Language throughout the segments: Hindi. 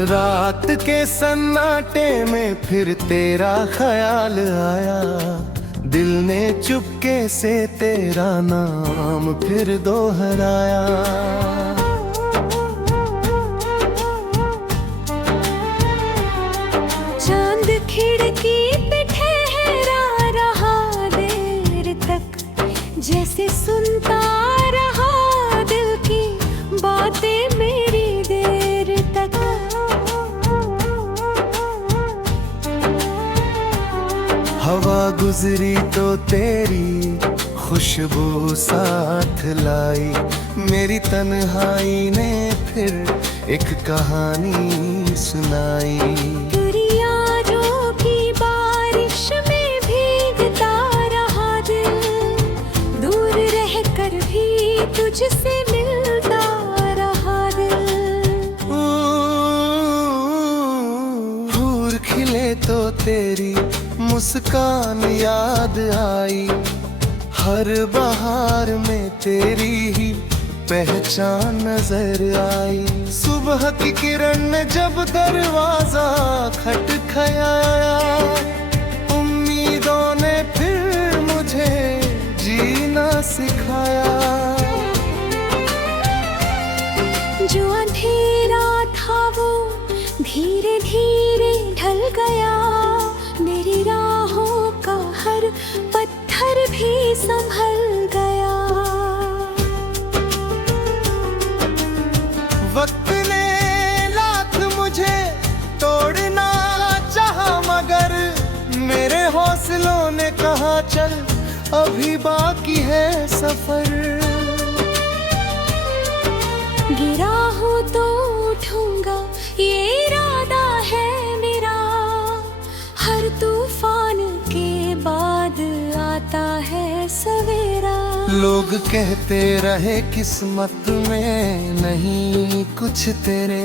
रात के सन्नाटे में फिर तेरा ख्याल आया, दिल ने चुपके से तेरा नाम फिर दोहराया। चांद खिड़की पे ठहरा रहा देर तक, जैसे सुनता रहा दिल की बातें मेरी देर तक। हवा गुजरी तो तेरी खुशबू साथ लाई, मेरी तन्हाई ने फिर एक कहानी सुनाई। तेरी यादों की बारिश में भीगता रहा दिल, दूर रहकर भी तुझसे मिलता रहा दिल। फूल खिले तो तेरी मुस्कान याद आई, हर बहार में तेरी ही पहचान नजर आई। सुबह की किरण ने जब दरवाजा खटखटाया, उम्मीदों ने फिर मुझे जीना सिखाया। जो अंधेरा था वो धीरे धीरे ढल गया, मेरी राहों का हर पत्थर भी संभल गया। वक्त ने लाख मुझे तोड़ना चाहा, मगर मेरे हौसलों ने कहा चल अभी बाकी है सफर। गिरा हूँ तो उठूंगा ये इरादा है मेरा, हर तूफान के बाद आता है सवेरा। लोग कहते रहे किस्मत में नहीं कुछ तेरे,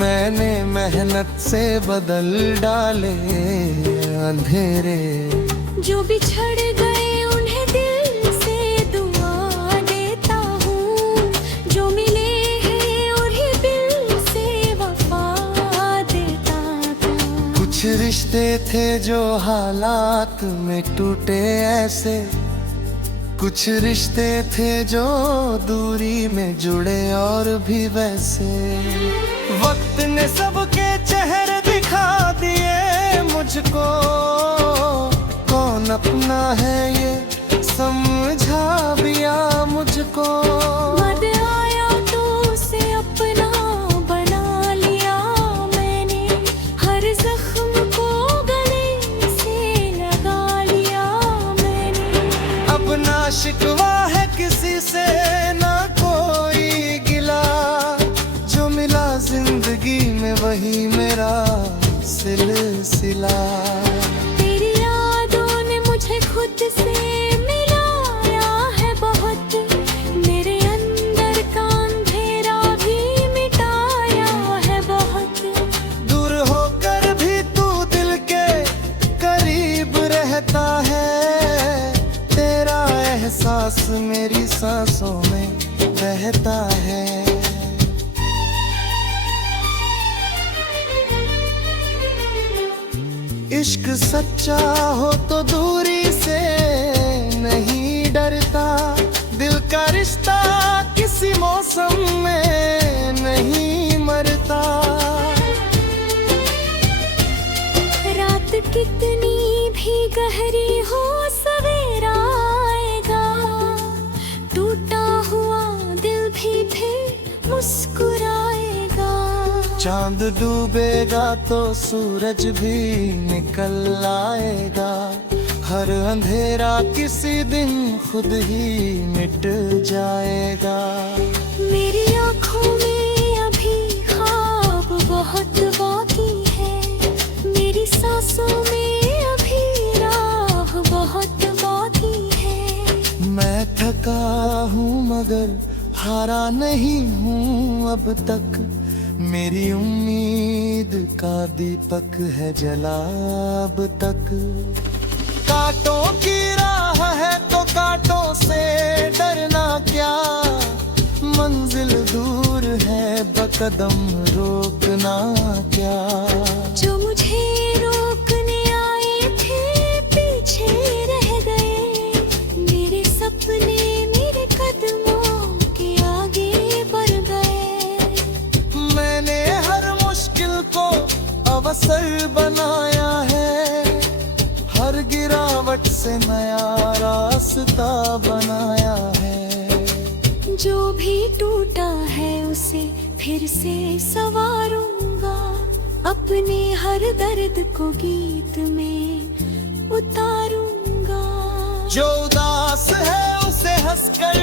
मैंने मेहनत से बदल डाले अंधेरे। जो बिछड़ गए उन्हें दिल से दुआ देता हूँ, जो मिले हैं उन्हें दिल से वफा देता हूँ। कुछ रिश्ते थे जो हालात में टूटे ऐसे, कुछ रिश्ते थे जो दूरी में जुड़े और भी वैसे। वक्त ने सबके चेहरे दिखा दिए मुझको, कौन अपना है ये समझा भी आ मुझको। मद आया तो उसे अपना बना लिया मैंने, हर जख्म को गले से लगा लिया मैंने। अपना शिकवा है किसी से ना कोई गिला, जो मिला जिंदगी में वही मेरा सिलसिला। तेरी यादों ने मुझे खुद से मिलाया है बहुत, मेरे अंदर का अंधेरा भी मिटाया है बहुत। दूर होकर भी तू दिल के करीब रहता है, तेरा एहसास मेरी सांसों में बहता है। इश्क सच्चा हो तो दूरी से नहीं डरता, दिल का रिश्ता किसी मौसम में नहीं मरता। रात कितनी भी गहरी हो सवेरा आएगा, टूटा हुआ दिल भी फिर मुस्कुराएगा। चांद डूबेगा तो सूरज भी निकल आएगा, हर अंधेरा किसी दिन खुद ही मिट जाएगा। मेरी आँखों में अभी ख्वाब बहुत बाकी है, मेरी सांसों में अभी राह बहुत बाकी है। मैं थका हूँ मगर हारा नहीं हूँ अब तक, मेरी उम्मीद का दीपक है जला अब तक। कांटों की राह है तो कांटों से डरना क्या, मंजिल दूर है बक कदम रोकना क्या। जो मुझे रोकने आए थे पीछे रह गए, मेरे सपने मेरे कदमों के आगे बढ़ गए। मैंने हर मुश्किल को अवसर बनाया है, हर गिरावट से नया रास्ता बनाया है। जो भी टूटा है उसे फिर से संवारूंगा, अपने हर दर्द को गीत में उतारूंगा। जो उदास है उसे हंसकर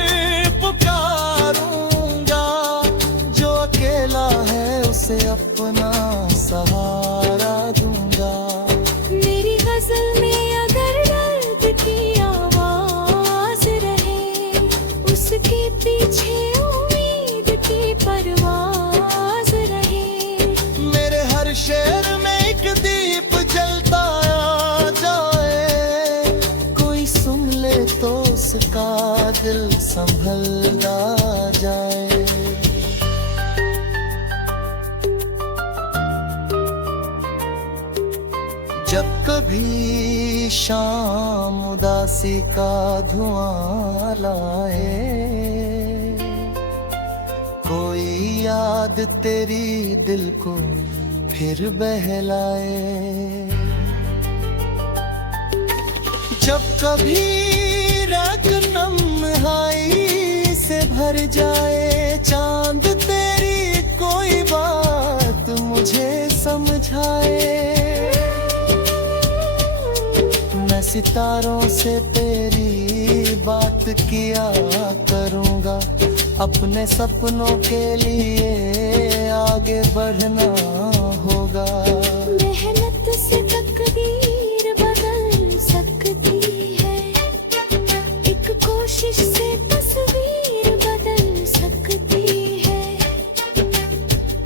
पुकारूंगा, जो अकेला है उसे अपना सहारा दूंगा। मेरी गजल में अगर दर्द की आवाज रहे, उसके पीछे उम्मीद की परवाज रहे। मेरे हर शेर में एक दीप जलता आ जाए, कोई सुन ले तो उसका दिल संभलता जाए। जब कभी शाम उदासी का धुआं लाए, कोई याद तेरी दिल को फिर बहलाए। जब कभी रात नम्हाई से भर जाए, चांद तेरी कोई बात मुझे समझाए। मैं सितारों से तेरी बात किया करूँगा, अपने सपनों के लिए आगे बढ़ना होगा। मेहनत से तकदीर बदल सकती है, एक कोशिश से तस्वीर बदल सकती है।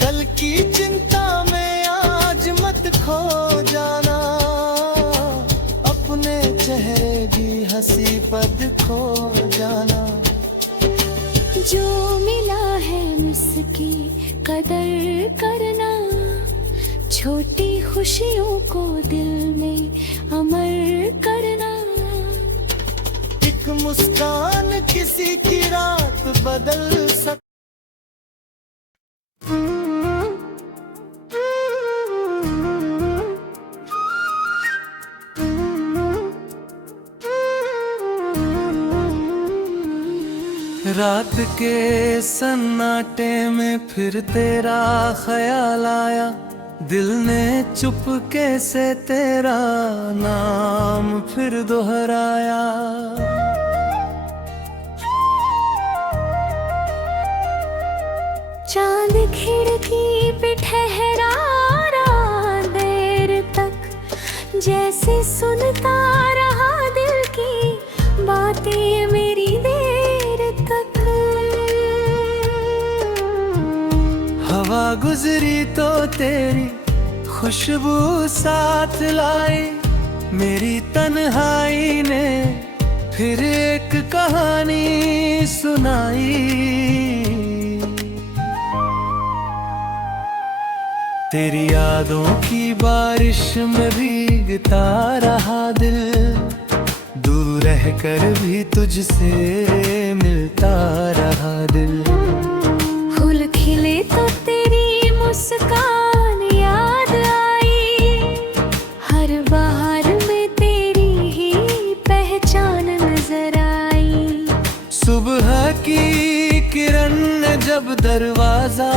कल की चिंता में आज मत खो जाना, अपने चेहरे की हंसी पद खो जाना। जो मिला है उसकी कदर करना, छोटी खुशियों को दिल में अमर करना। एक मुस्कान किसी की रात बदल सकती। रात के सन्नाटे में फिर तेरा ख्याल आया, दिल ने चुपके से तेरा नाम फिर दोहराया। चांद खिड़की पे ठहरा रहा देर तक, जैसे सुनता रहा दिल की बातें मेरी देर तक। हवा गुजरी तो तेरी खुशबू साथ लाई, मेरी तन्हाई ने फिर एक कहानी सुनाई। तेरी यादों की बारिश में भीगता रहा दिल, दूर रहकर भी तुझसे मिलता रहा दिल। फूल खिले तो तेरी मुस्कान याद आई, हर बार में तेरी ही पहचान नजर आई। सुबह की किरण ने जब दरवाजा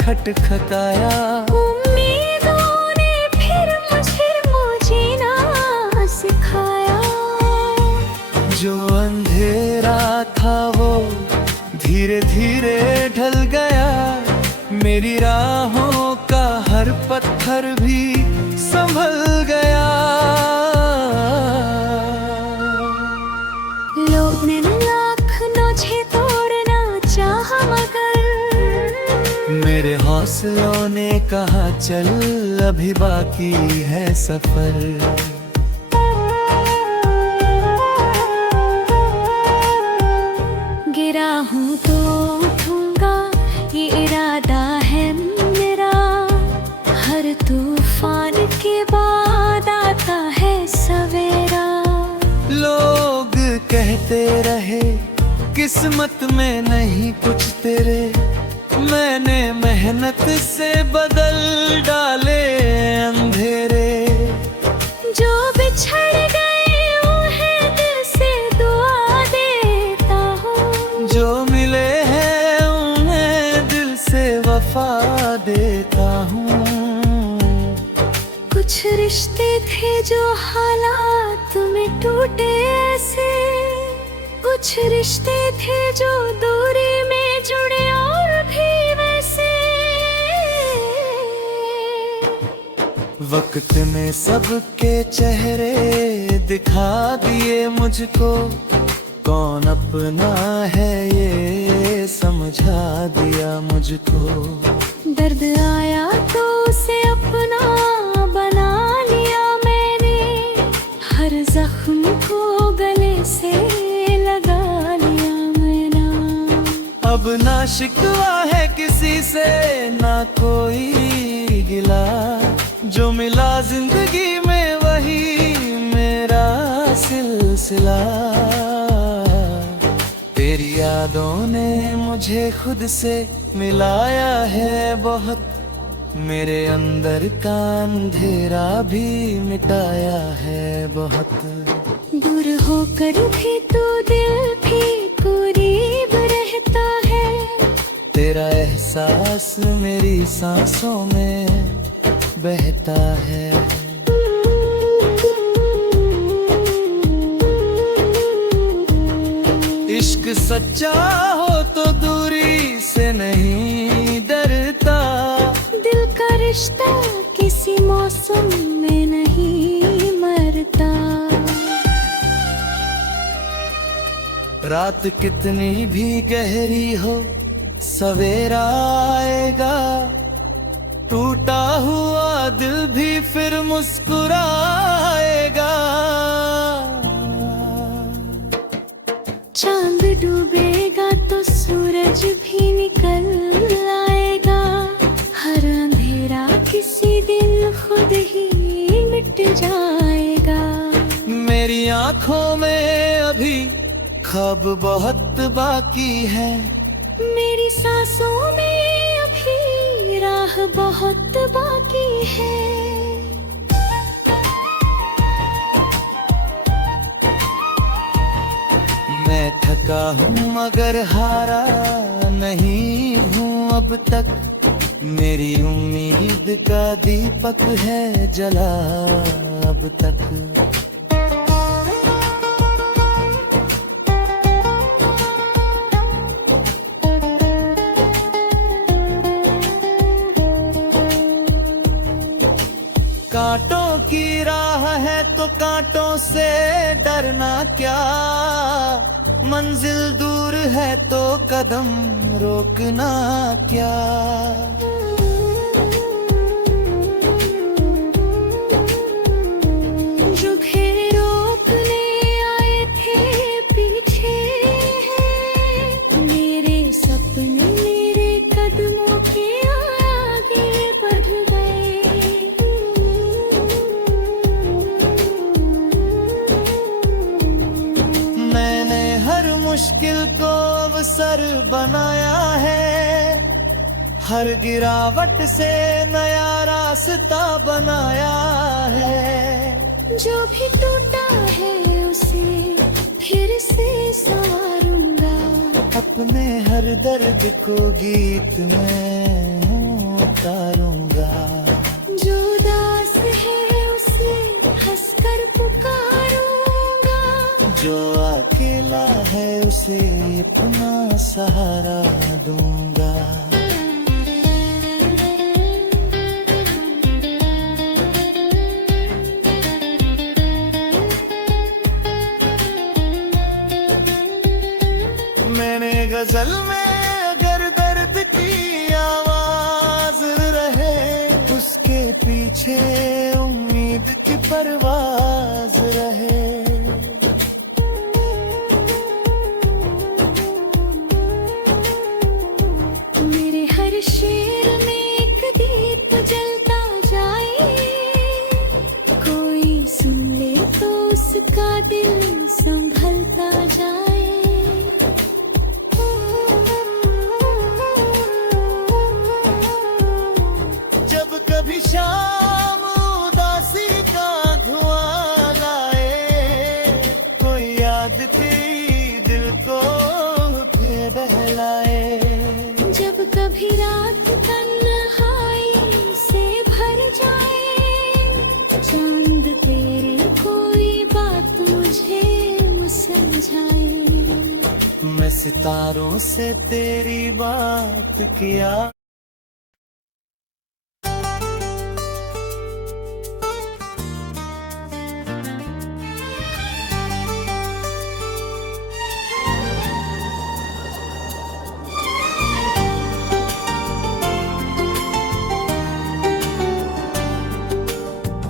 खटखटाया, उम्मीदों ने फिर मुझे ना सिखाया। जो अंधेरा था वो धीरे धीरे ढल गया, मेरी राहों का हर पत्थर भी संभल गया। लोग ने लाख नोचे तोड़ना चाहा, मगर मेरे हौसलों ने कहा चल अभी बाकी है सफर। गिरा हूँ तो उठूंगा, ये इरादा है किस्मत में नहीं कुछ तेरे, मैंने मेहनत से बदल डाले अंधेरे। जो बिछड़ गए उन्हें दिल से दुआ देता हूँ, जो मिले हैं उन्हें दिल से वफा देता हूँ। कुछ रिश्ते थे जो हालात में टूटे ऐसे, कुछ रिश्ते थे जो दूरी में जुड़े और भी वैसे। वक्त ने सबके चेहरे दिखा दिए मुझको, कौन अपना है ये समझा दिया मुझको। दर्द आया तो उसे अपना बना लिया मैंने, हर जख्म को गले से लगा लिया मैंने। अब ना शिकवा है किसी से ना कोई गिला, जो मिला जिंदगी में वही मेरा सिलसिला। तेरी यादों ने मुझे खुद से मिलाया है बहुत, मेरे अंदर का अंधेरा भी मिटाया है बहुत। दूर होकर भी तू दिल भी करीब रहता है, तेरा एहसास मेरी सांसों में बहता है। इश्क सच्चा हो तो दूरी से नहीं डरता, दिल का रिश्ता किसी मौसम में नहीं मरता। रात कितनी भी गहरी हो सवेरा आएगा, टूटा हुआ दिल भी फिर मुस्कुराएगा। चांद डूबेगा तो सूरज भी निकल आएगा, हर अंधेरा किसी दिन खुद ही मिट जाएगा। मेरी आंखों में अभी ख्वाब बहुत बाकी है, मेरी सांसों में अभी राह बहुत बाकी है। मैं थका हूँ मगर हारा नहीं हूँ अब तक, मेरी उम्मीद का दीपक है जला अब तक। कांटों की राह है तो कांटों से डरना क्या, मंजिल दूर है तो कदम रोकना क्या। जो घेरे रोकने आए थे पीछे हैं, मेरे सपने मेरे कदमों के आगे बढ़ गए। मैंने हर मुश्किल को अवसर बनाया है, हर गिरावट से नया रास्ता बनाया है। जो भी टूटा है उसे फिर से संवारूंगा, अपने हर दर्द को गीत में उतारूंगा। जो उदास है उसे हंसकर पुकारूंगा, जो अकेला है उसे अपना सहारा दूंगा। मैंने गजल में अगर दर्द की आवाज रहे, उसके पीछे उम्मीद की परवाज रहे। मेरे हर शेर में एक दीप जलता जाए, कोई सुन ले तो उसका दिल संभलता जाए। सितारों से तेरी बात किया।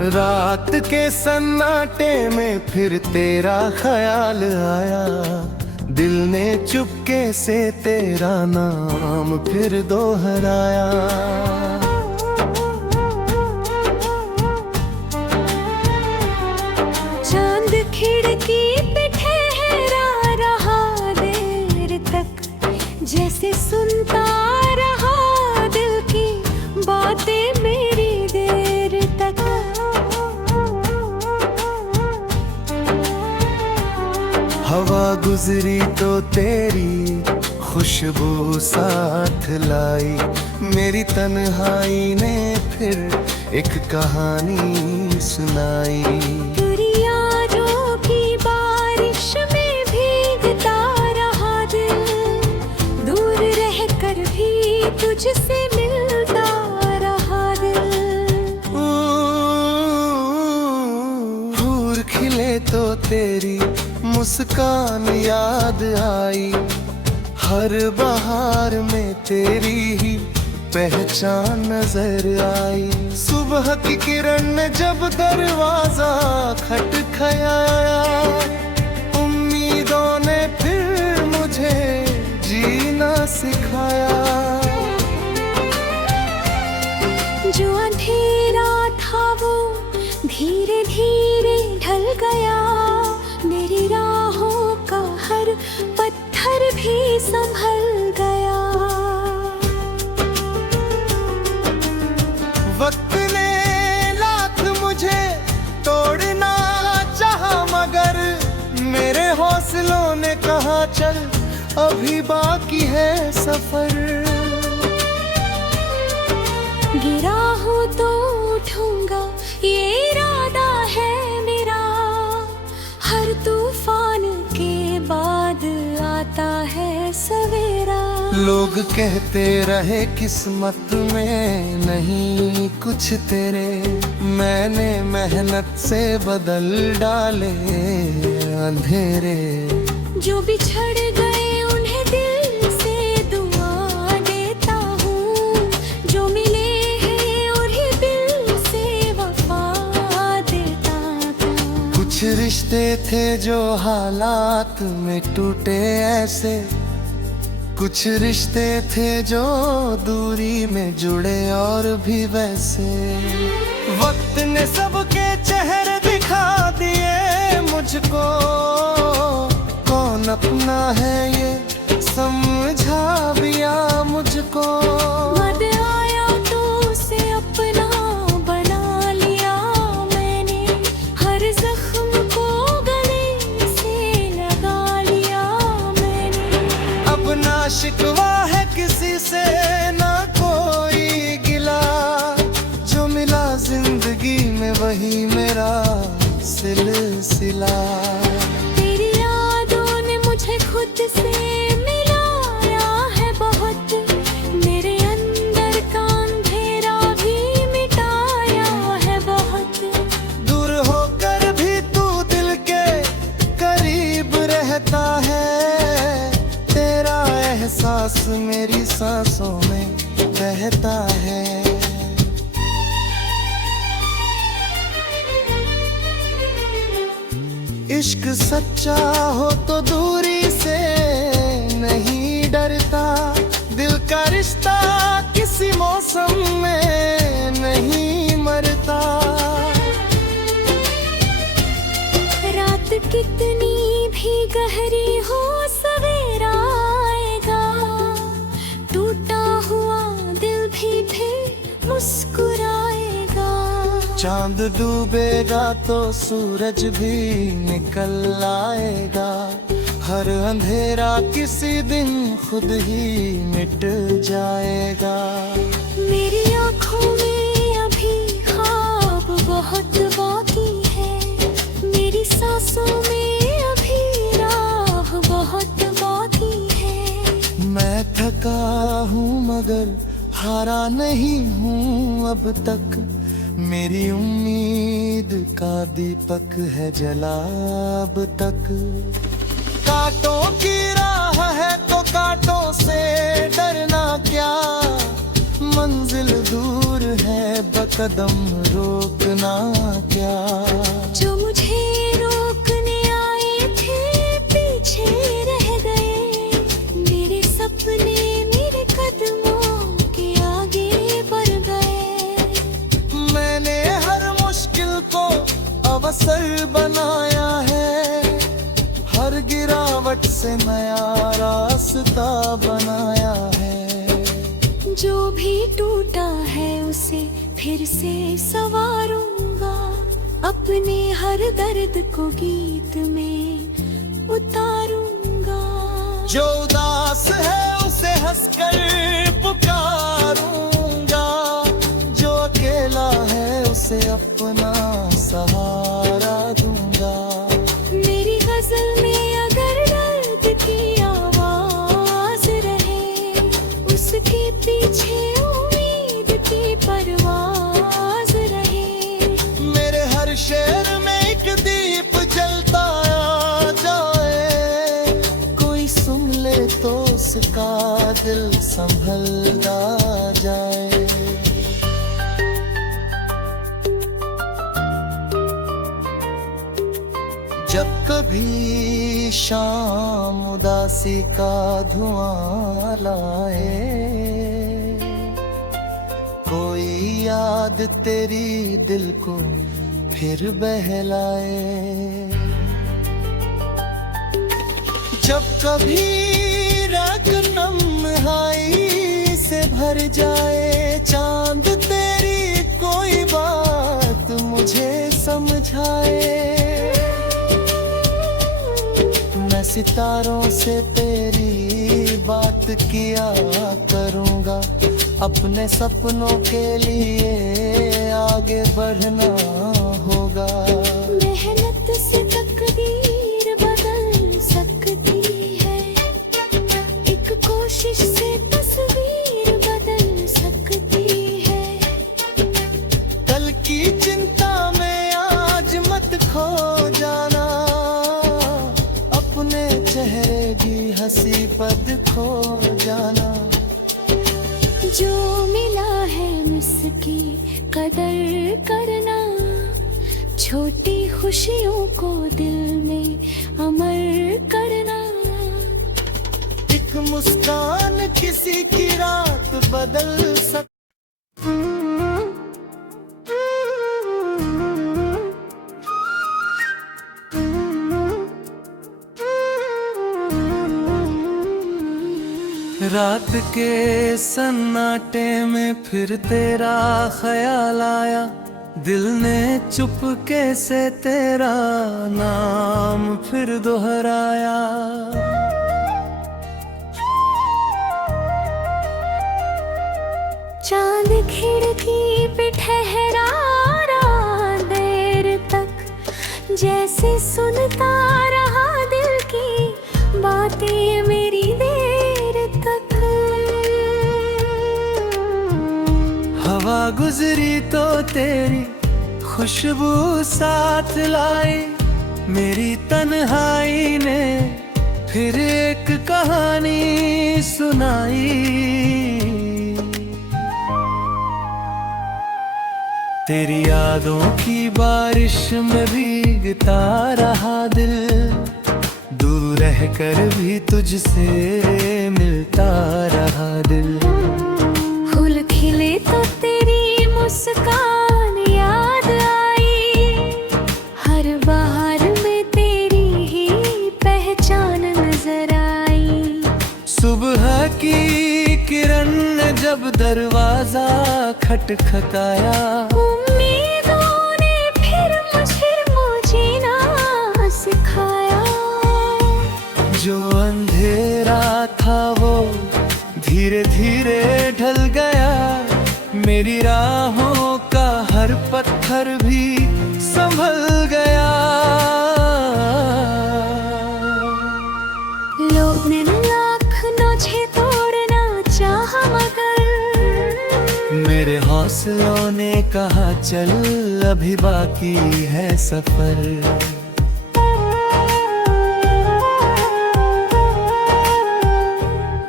रात के सन्नाटे में फिर तेरा ख्याल आया, दिल ने चुपके से तेरा नाम फिर दोहराया। चांद खिड़की पे ठहरा रहा देर तक, जैसे सुनता रहा दिल की बातें मेरी देर तक। हवा गुजरी तो तेरी खुशबू साथ लाई, मेरी तन्हाई ने फिर एक कहानी सुनाई। तेरी यादों की बारिश में भीगता रहा दिल, दूर रह कर भी तुझसे मिलता रहा दिल। फूल खिले तो तेरी मुस्कान याद आई, हर बहार में तेरी ही पहचान नजर आई। सुबह की किरण ने जब दरवाजा खटखटाया, उम्मीदों ने फिर मुझे जीना सिखाया। जो अंधेरा था वो धीरे धीरे ढल गया, मेरी राहों का हर पत्थर भी संभल गया। वक्त ने लाख मुझे तोड़ना चाहा, मगर मेरे हौसलों ने कहा चल अभी बाकी है सफर। गिरा हूँ तो उठूंगा ये इरादा है मेरा, हर तूफान के बाद आता है सवेरा। लोग कहते रहे किस्मत में नहीं कुछ तेरे, मैंने मेहनत से बदल डाले अंधेरे। जो बिछड़ गए उन्हें दिल से दुआ देता हूँ, जो मिले हैं उन्हें दिल से वफा देता हूँ। कुछ रिश्ते थे जो हालात में टूटे ऐसे, कुछ रिश्ते थे जो दूरी में जुड़े और भी वैसे। वक्त ने सबके चेहरे दिखा दिए मुझको, कौन अपना है ये समझा दिया मुझको। मद आया तो उसे अपना बना लिया मैंने, हर जख्म को गले से लगा लिया मैंने। अब ना शिकवा है किसी से ना कोई गिला, जो मिला जिंदगी में वही मेरा सिलसिला। तेरी यादों ने मुझे खुद से मिलाया है बहुत, मेरे अंदर का अंधेरा भी मिटाया है बहुत। दूर होकर भी तू दिल के करीब रहता है, तेरा एहसास मेरी सांसों में बहता है। इश्क सच्चा हो तो दूरी से नहीं डरता, दिल का रिश्ता किसी मौसम में नहीं मरता। रात कितनी भी गहरी हो सवेरा आएगा, टूटा हुआ दिल भी फिर मुस्कुराएगा। चांद डूबेगा तो सूरज भी निकल आएगा, हर अंधेरा किसी दिन खुद ही मिट जाएगा। मेरी आँखों में अभी ख्वाब बहुत बाकी है, मेरी सांसों में अभी राह बहुत बाकी है। हूँ मगर हारा नहीं हूँ अब तक, मेरी उम्मीद का दीपक है जला अब तक। कांटों की राह है तो कांटों से डरना क्या, मंजिल दूर है बकदम रोकना क्या। जो मुझे रोकने आए थे पीछे रह गए, मेरे सपने मेरे कदमों के आगे बढ़ गए। मैंने हर मुश्किल को अवसर बनाया है, हर गिरावट से नया रास्ता बनाया है। जो भी टूटा है उसे फिर से संवारूंगा, अपने हर दर्द को गीत में उतारूंगा। जो उदास है उसे हंसकर पुकारूंगा, जो अकेला है उसे अपना सहारा दूंगा। मेरी गजल में अगर दर्द की आवाज रहे, उसके पीछे उम्मीद की परवाज रहे। मेरे हर शेर में एक दीप जलता आ जाए, कोई सुन ले तो उसका दिल संभलता जाए। जब कभी शाम उदासी का धुआं लाए, कोई याद तेरी दिल को फिर बहलाए। जब कभी रात नम्हाई से भर जाए, चांद तेरी कोई बात मुझे समझाए। मैं सितारों से तेरी बात किया करूँगा, अपने सपनों के लिए आगे बढ़ना होगा। मेहनत से तकदीर बदल सकती है, एक कोशिश से तस्वीर बदल सकती है। कल की चिंता में आज मत खो जाना, अपने चेहरे की हंसी पद खो जाना। जो मिला है मुझकी कदर करना, छोटी खुशियों को दिल में अमर करना। एक मुस्कान किसी की रात बदल सकती। रात के सन्नाटे में फिर तेरा ख्याल आया, दिल ने चुपके से तेरा नाम फिर दोहराया। चांद खिड़की पे ठहरा रहा देर तक, जैसे सुनता रहा दिल की बातें मेरी देर तक। हवा गुजरी तो तेरी खुशबू साथ लाई, मेरी तन्हाई ने फिर एक कहानी सुनाई। तेरी यादों की बारिश में भीगता रहा दिल, दूर रहकर भी तुझसे मिलता रहा दिल। फूल खिले तो तेरी मुस्कान याद आई, हर बहार में तेरी ही पहचान नजर आई। सुबह की किरण ने जब दरवाजा खटखटाया, उम्मीदों ने फिर मुझे जीना सिखाया। जो अंधेरा था वो धीरे धीरे ढल गया, मेरी राहों का हर पत्थर भी संभल गया। लोग ने लाख नोचे तोड़ना चाहा, हौसलों ने कहा चल अभी बाकी है सफर।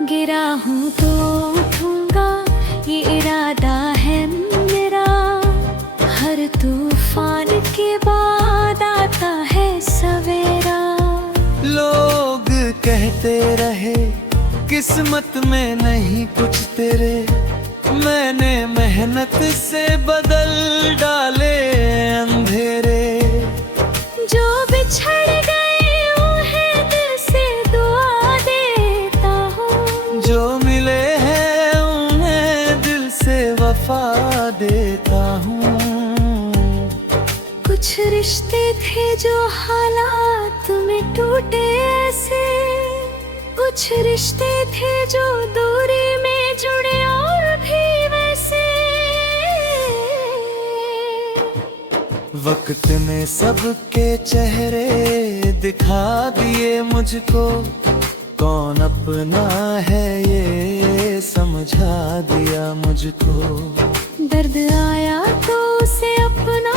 गिरा हूँ तो उठूंगा, ये इरादा है मेरा। हर तूफान के बाद आता है सवेरा। लोग कहते रहे किस्मत में नहीं कुछ तेरे, मैंने मेहनत से बदल डाले अंधेरे। जो बिछड़ गए उन्हें दिल से दुआ देता हूँ, जो मिले हैं उन्हें दिल से वफा देता हूँ। कुछ रिश्ते थे जो हालात में टूटे ऐसे, कुछ रिश्ते थे जो दूरी में जुड़े और भी वैसे। वक्त ने सबके चेहरे दिखा दिए मुझको, कौन अपना है ये समझा दिया मुझको। दर्द आया तो उसे अपना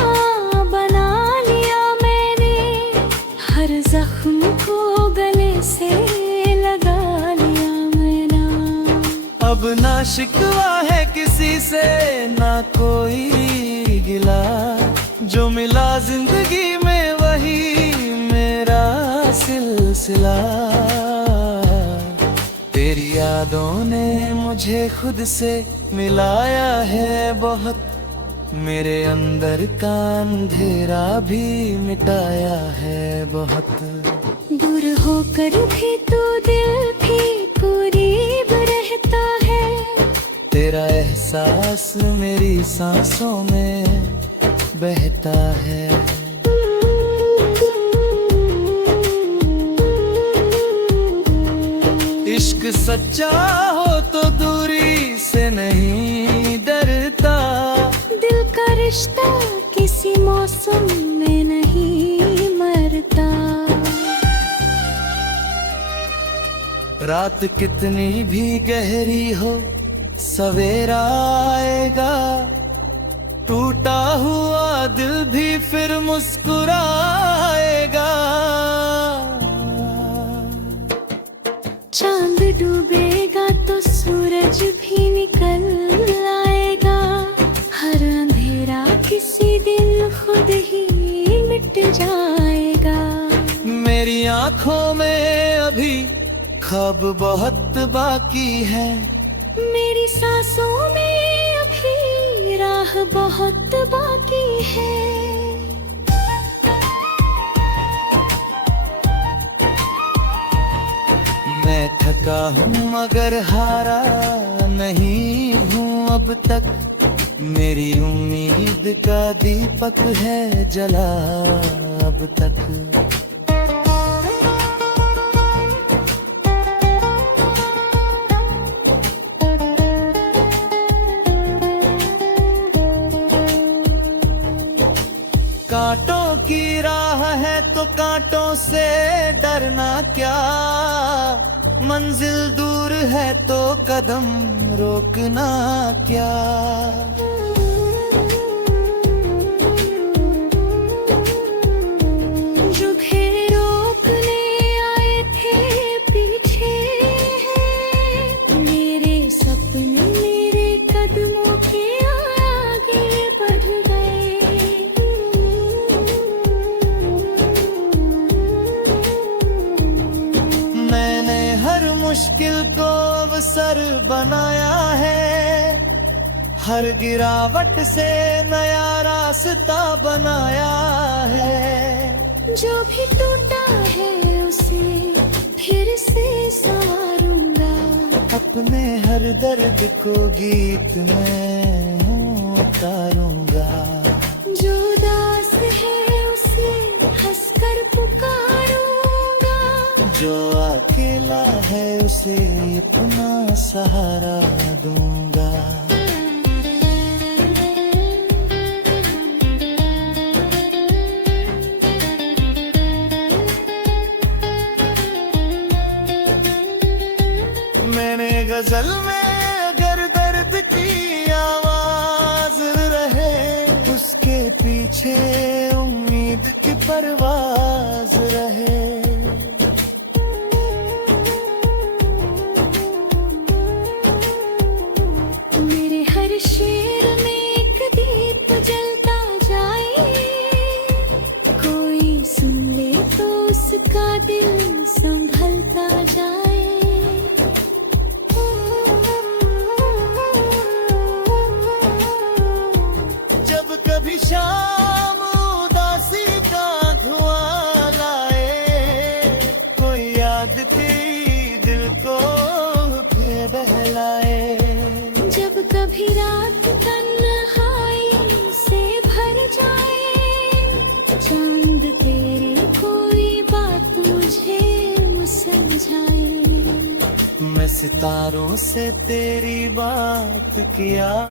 बना लिया मैंने, हर जख्म को गले से लगा लिया मैंने। अब ना शिकवा है किसी से ना कोई गिला, जो मिला जिंदगी में वही मेरा सिलसिला। तेरी यादों ने मुझे खुद से मिलाया है बहुत, मेरे अंदर का अंधेरा भी मिटाया है बहुत। दूर होकर भी तू दिल भी करीब रहता है, तेरा एहसास मेरी सांसों में बहता है। इश्क सच्चा हो तो दूरी से नहीं डरता, दिल का रिश्ता किसी मौसम में नहीं मरता। रात कितनी भी गहरी हो सवेरा आएगा, टूटा हुआ दिल भी फिर मुस्कुराएगा। चांद डूबेगा तो सूरज भी निकल आएगा, हर अंधेरा किसी दिन खुद ही मिट जाएगा। मेरी आंखों में अभी ख्वाब बहुत बाकी है, मेरी सांसों में अभी राह बहुत बाकी है। मैं थका हूँ मगर हारा नहीं हूँ अब तक, मेरी उम्मीद का दीपक है जला अब तक। कांटों की राह है तो कांटों से डरना क्या, मंजिल दूर है तो कदम रोकना क्या। जो घेरे रोकने आए थे पीछे हैं, मेरे सपने मेरे कदमों के आगे बढ़ गए। मैंने हर मुश्किल को अवसर बनाया है, हर गिरावट से नया रास्ता बनाया है। जो भी टूटा है उसे फिर से संवारूंगा, अपने हर दर्द को गीत में उतारूंगा। जो उदास है उसे हंसकर पुकारूंगा, जो अकेला है उसे अपना सहारा दूंगा। मैंने गजल में अगर दर्द की आवाज पीछे उम्मीद की परवाज रहे। मेरे हर शेर में एक दीप जलता जाए, कोई सुन ले तो उसका दिल संभलता जाए। जब कभी शाम उदासी का धुआं लाए, कोई याद तेरी दिल को फिर बहलाए। जब कभी रात तन्हाई से भर जाए, चांद तेरी कोई बात मुझे समझाए। मैं सितारों से तेरी बात किया